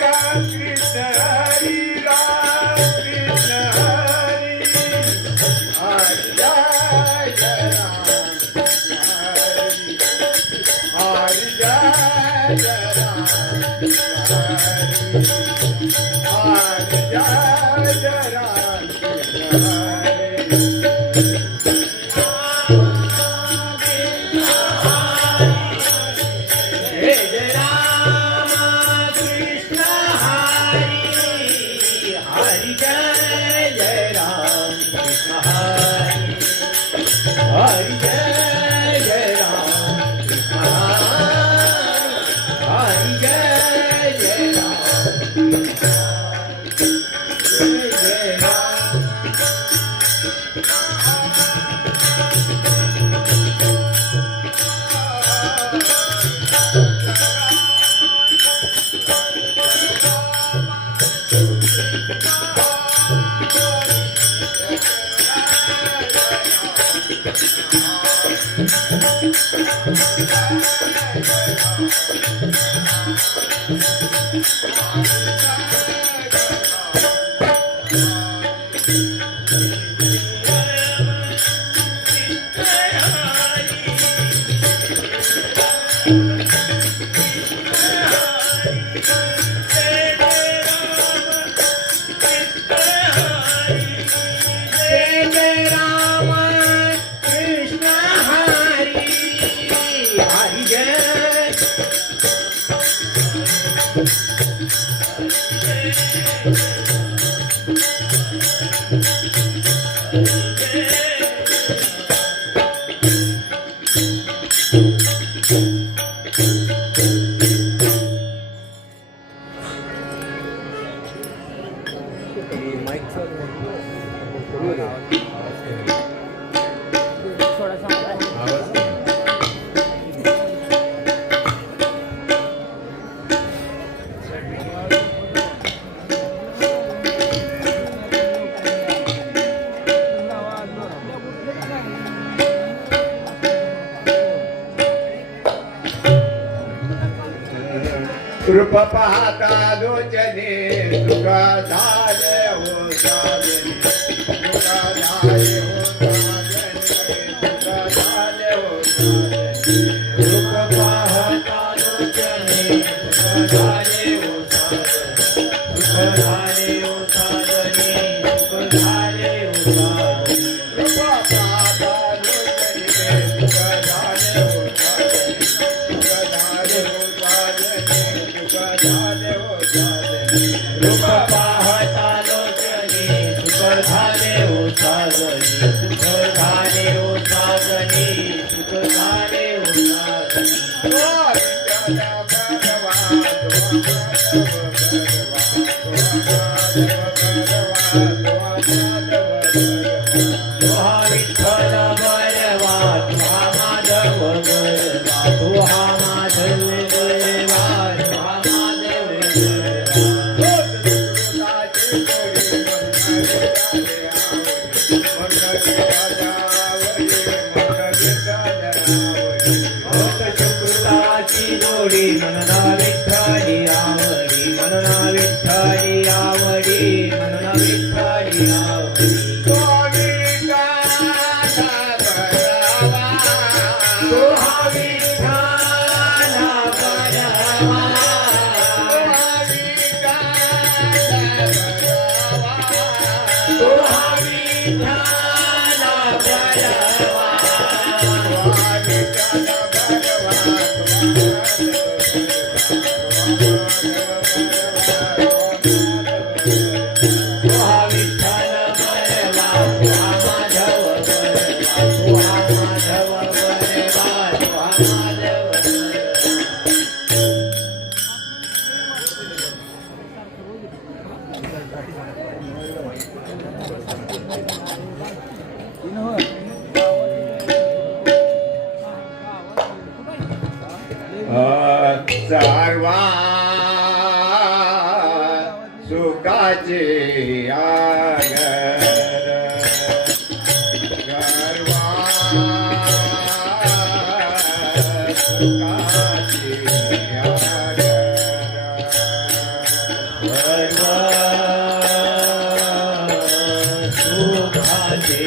राम कृष्ण हरी राम कृष्ण हरी हरि जय जय राम हरि हरि जय जय राम हरि हरि जय जय राम हरि जय जय राम हरि जय जय राम जय जय राम कृप पाहता लोचने सुख झाले हो साजने सुख झाले हो साजने सुख झाले हो साजने कृप पाहता लोचने सुख झाले हो साजने सुख झाले हो साजने सुख झाले हो साजने कृप पाहता लोचने सुख झाले हो साजने सुख झाले हो साजने सुख झाले हो साजने कृप पाहता लोचने सुख झाले हो साजने सुख झाले हो साजने सुख झाले हो साजने तुहा विठ्ठल बरवा तुहा माधव बरवा तुहा माधव बरवा तुहा शुक्राची जोडी मनना विठ्ठली आवडी मनना विठ्ठली आवडी मनना विठ्ठली आवडी तुहा विठ्ठल बरवा तुहा विठ्ठल बरवा तुहा विठ्ठल बरवा तुहा माधव बरवा तुहा माधव बरवा तुहा माधव बरवा सर्वा सुखाचे आगर सर्वा सुखाचे आगर सुखाचे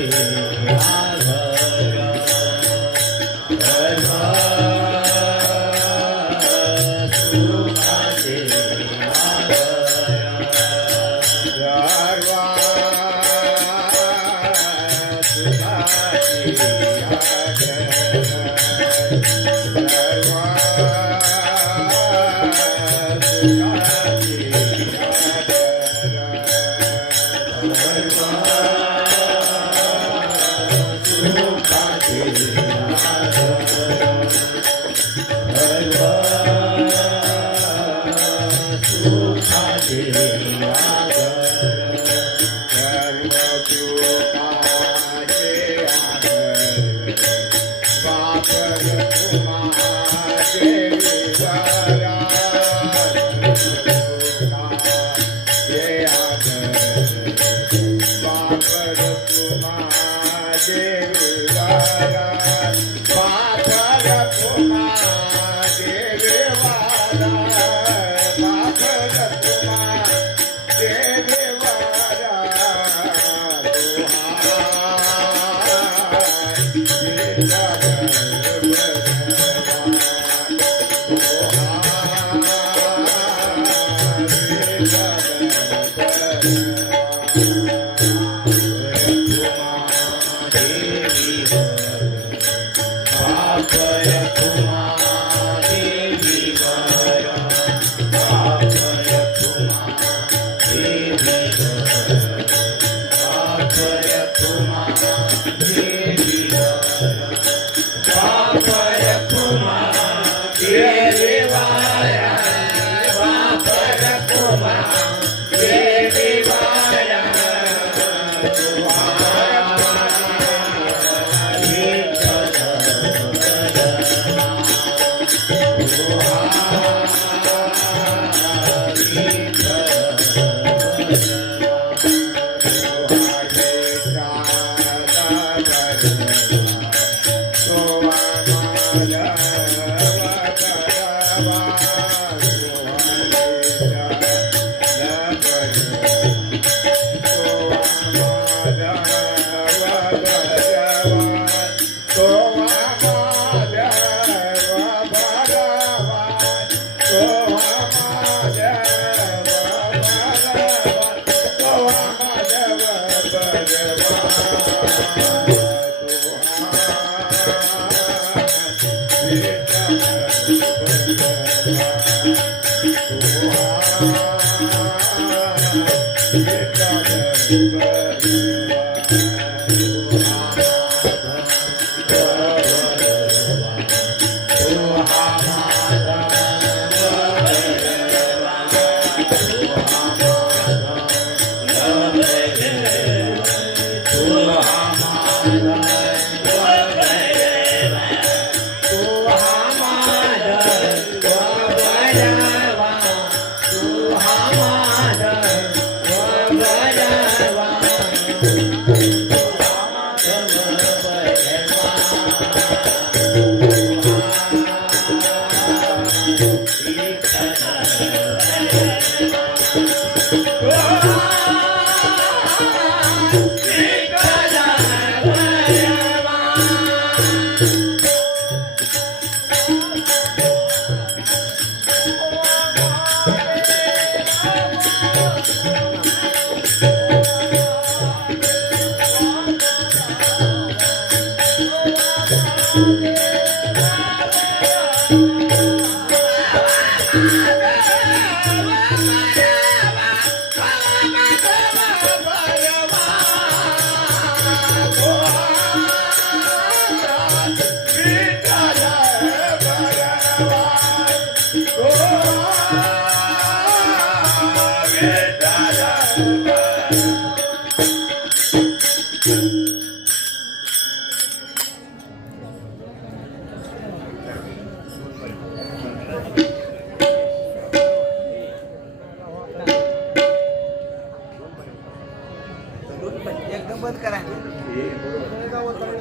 एकदम बंद करायचं.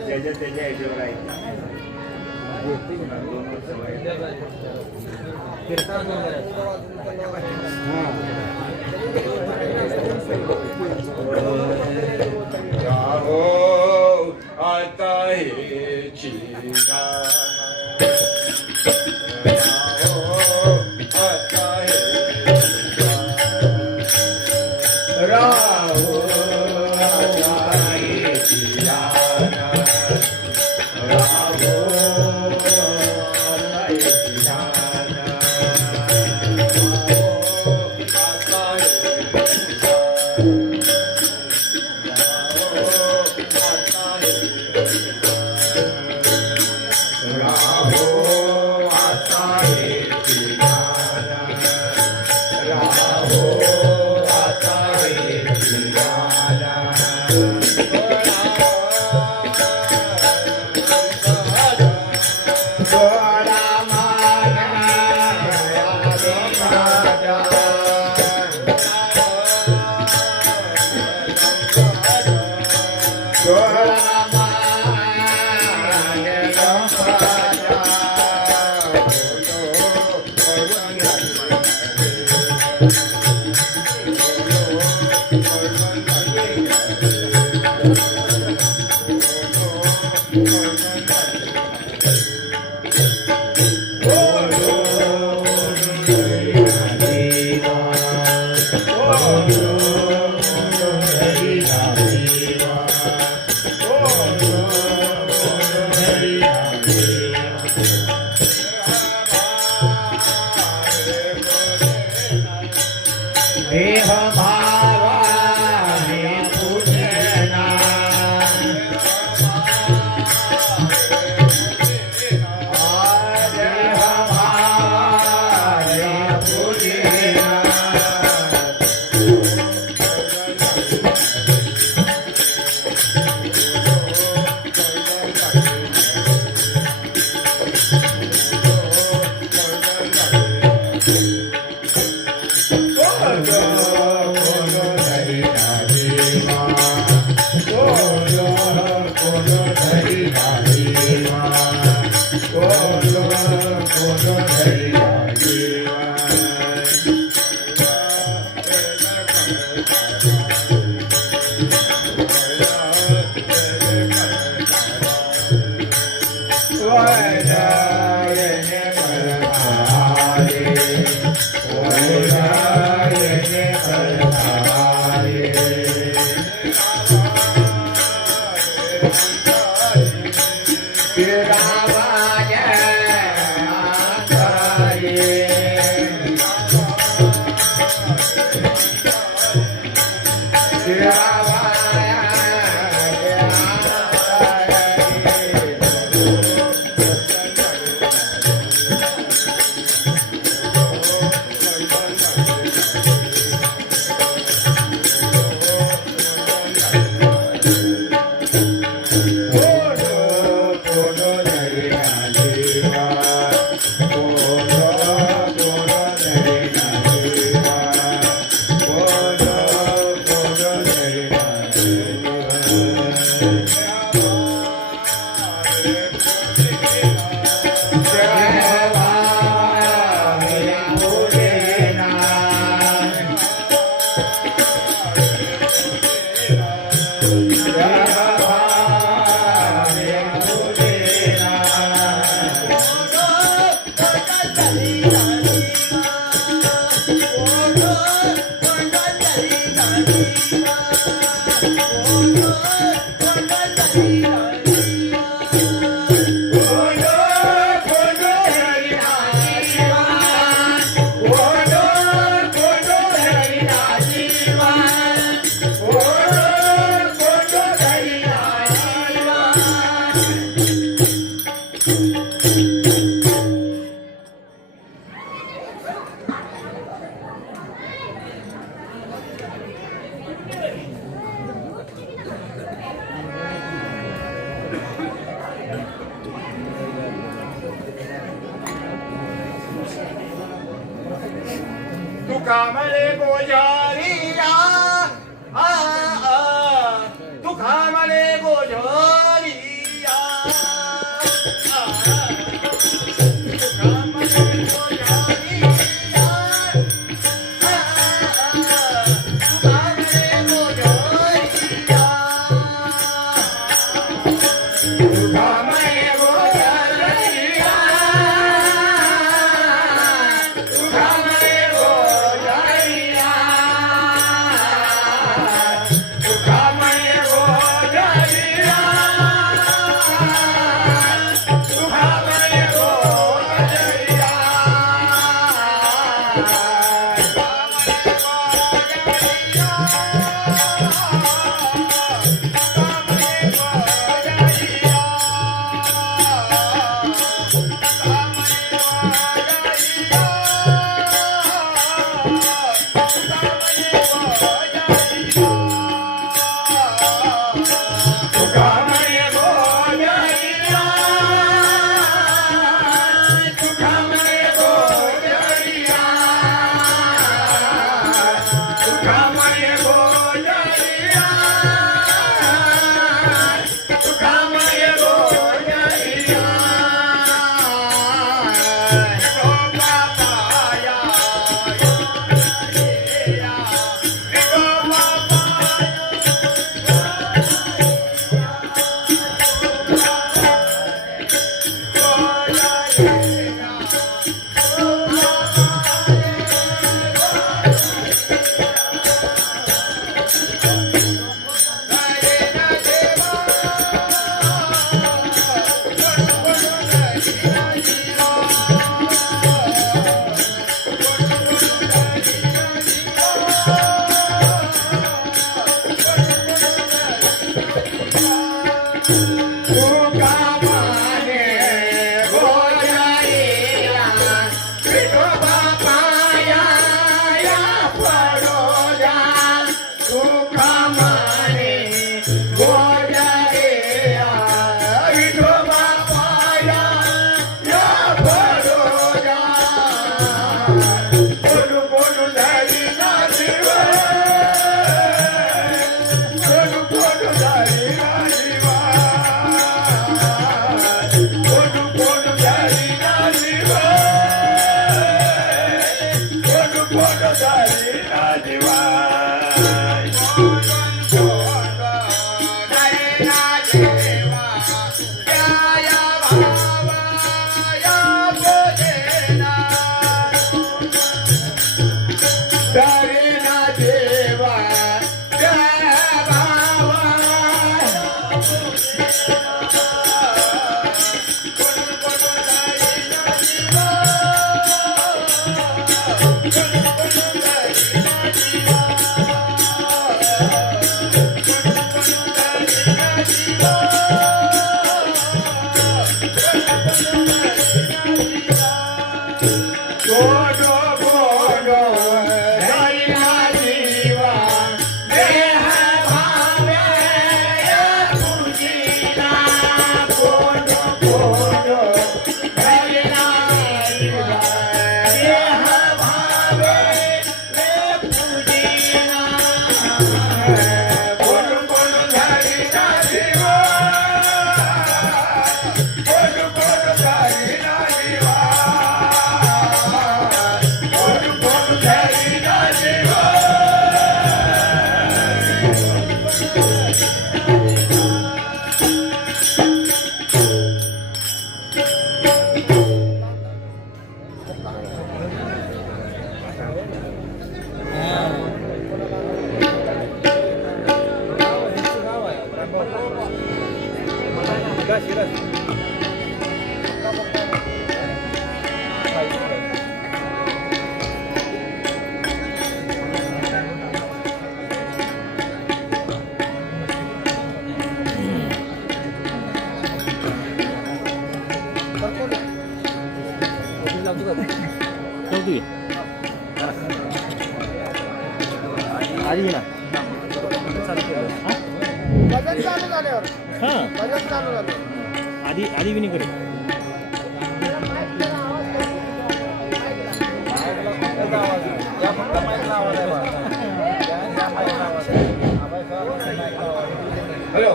त्याच्या ह्याच्यावर आहे. हो आता येती राजा. डोळा मागणाऱ्या लोकांच्या डोळा मागणाऱ्या लोकांच्या देह भावाने पूजना देह भावाने पूजना तुका मले गोजारिया तुका मले गोजारिया तुका मले गोजारिया तुका मले गोजारिया तुका मले गोजारिया तुका मले गोजारिया तुका मले गोजारिया तुका मले गोजारिया देवा भजन चालू झाल्यावर भजन चालू झालं आधी विनी करू hello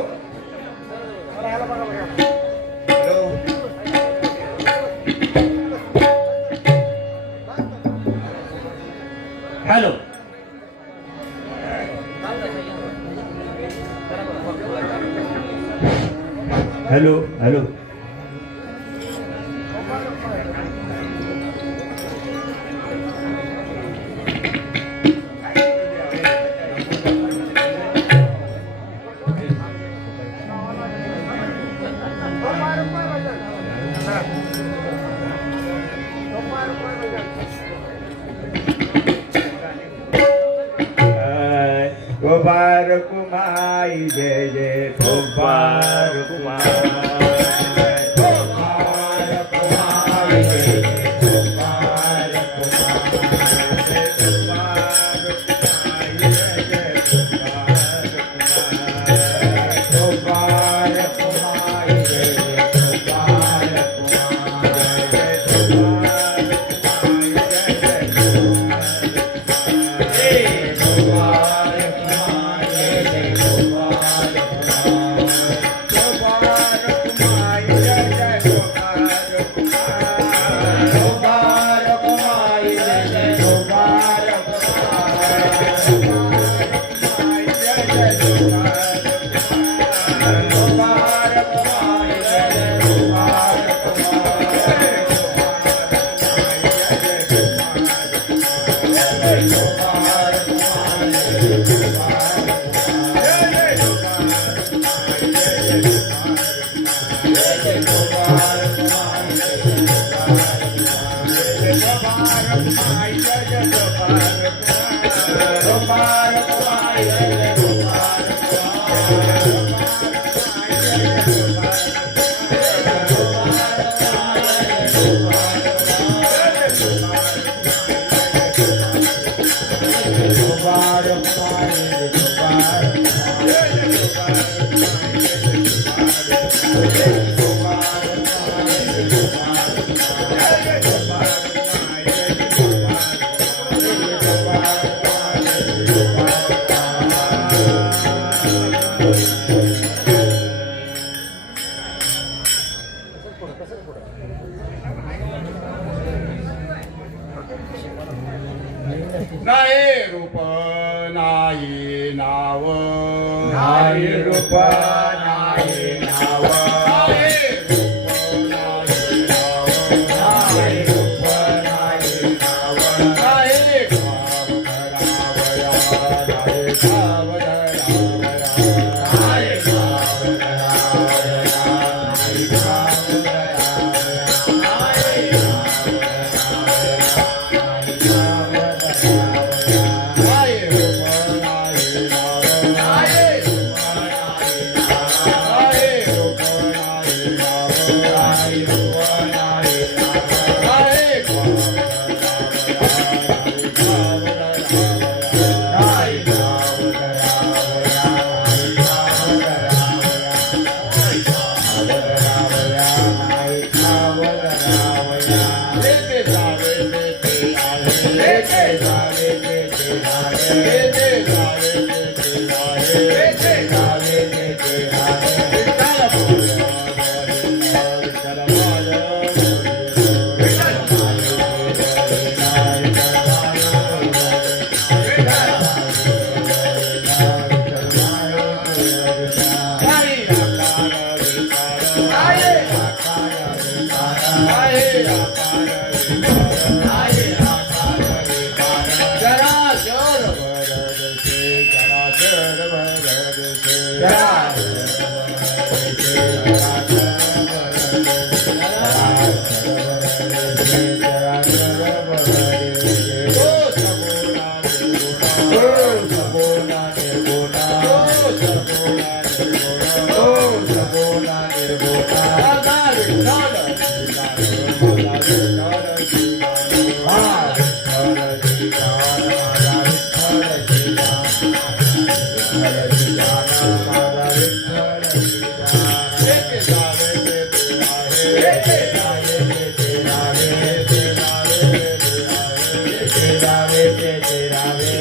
hello hello hello Gopal Kumar जय जय गोपाल कुमार रूप नाही नाव नाही रूप नाही नाव नाही रूप नाही नाव नाही रूप नाही नाव नाही काम करावया नाही काम करावया नाही गाव धरावया नाही गाव धरावया नाही गाव धरावया नाही गाव धरावया नाही रूप नाही नाव नाही रूप नाही नाव नाही रूप नाही नाव नाही रूप नाही नाव नाही काम करावया नाही काम करावया नाही गाव धरावया नाही गाव धरावया नाही गाव धरावया येते जावे तेथे आहे येते जावे तेथे आहे येते जावे तेथे आहे येते जावे तेथे आहे विठ्ठल विठ्ठल नाही आकार विकार आहे आकार विकार नाही आकार विकार आहे आकार विकार चराचर भरदसे चराचर भरदसे ओ सगुणा निर्गुणा ओ सगुणा निर्गुणा दादा विठ्ठल येते जावे तेथे आहे येते जावे तेथे आहे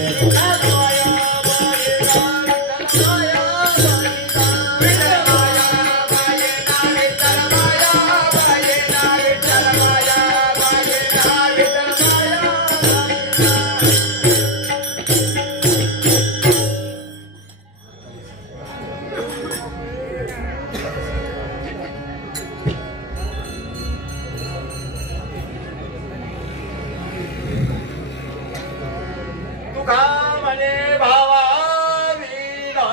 तुका म्हणे भावा वीरा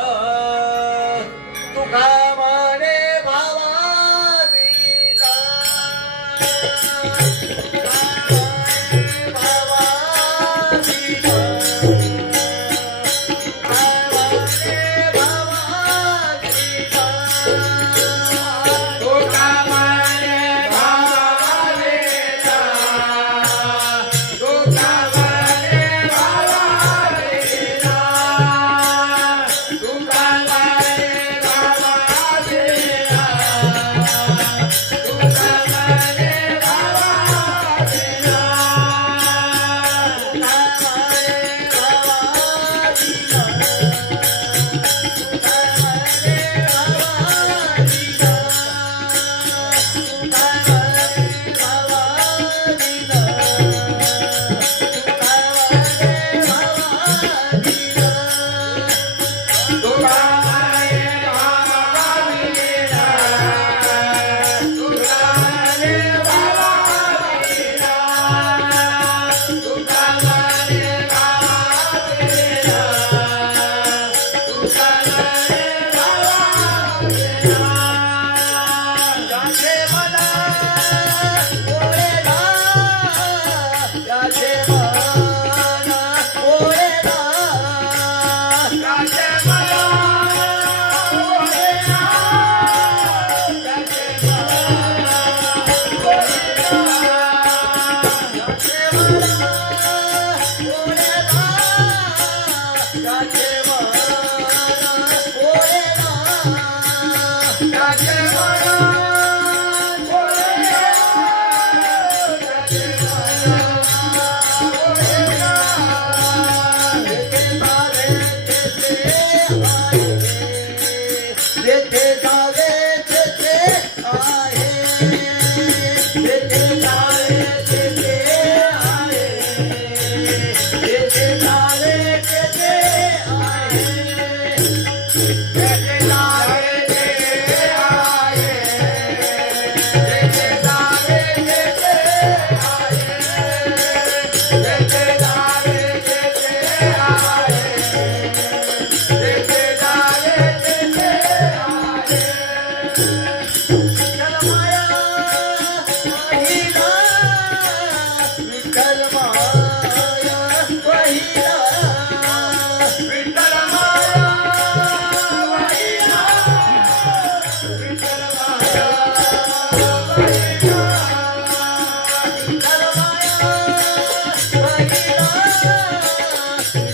तुका म्हणे भावा वीरा तुका म्हणे भावा वीरा तुका म्हणे भावा वीरा तुका म्हणे भावा वीरा तुका म्हणे भावा वीरा तुका म्हणे भावा वीरा तुका म्हणे भावा वीरा आहे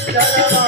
जय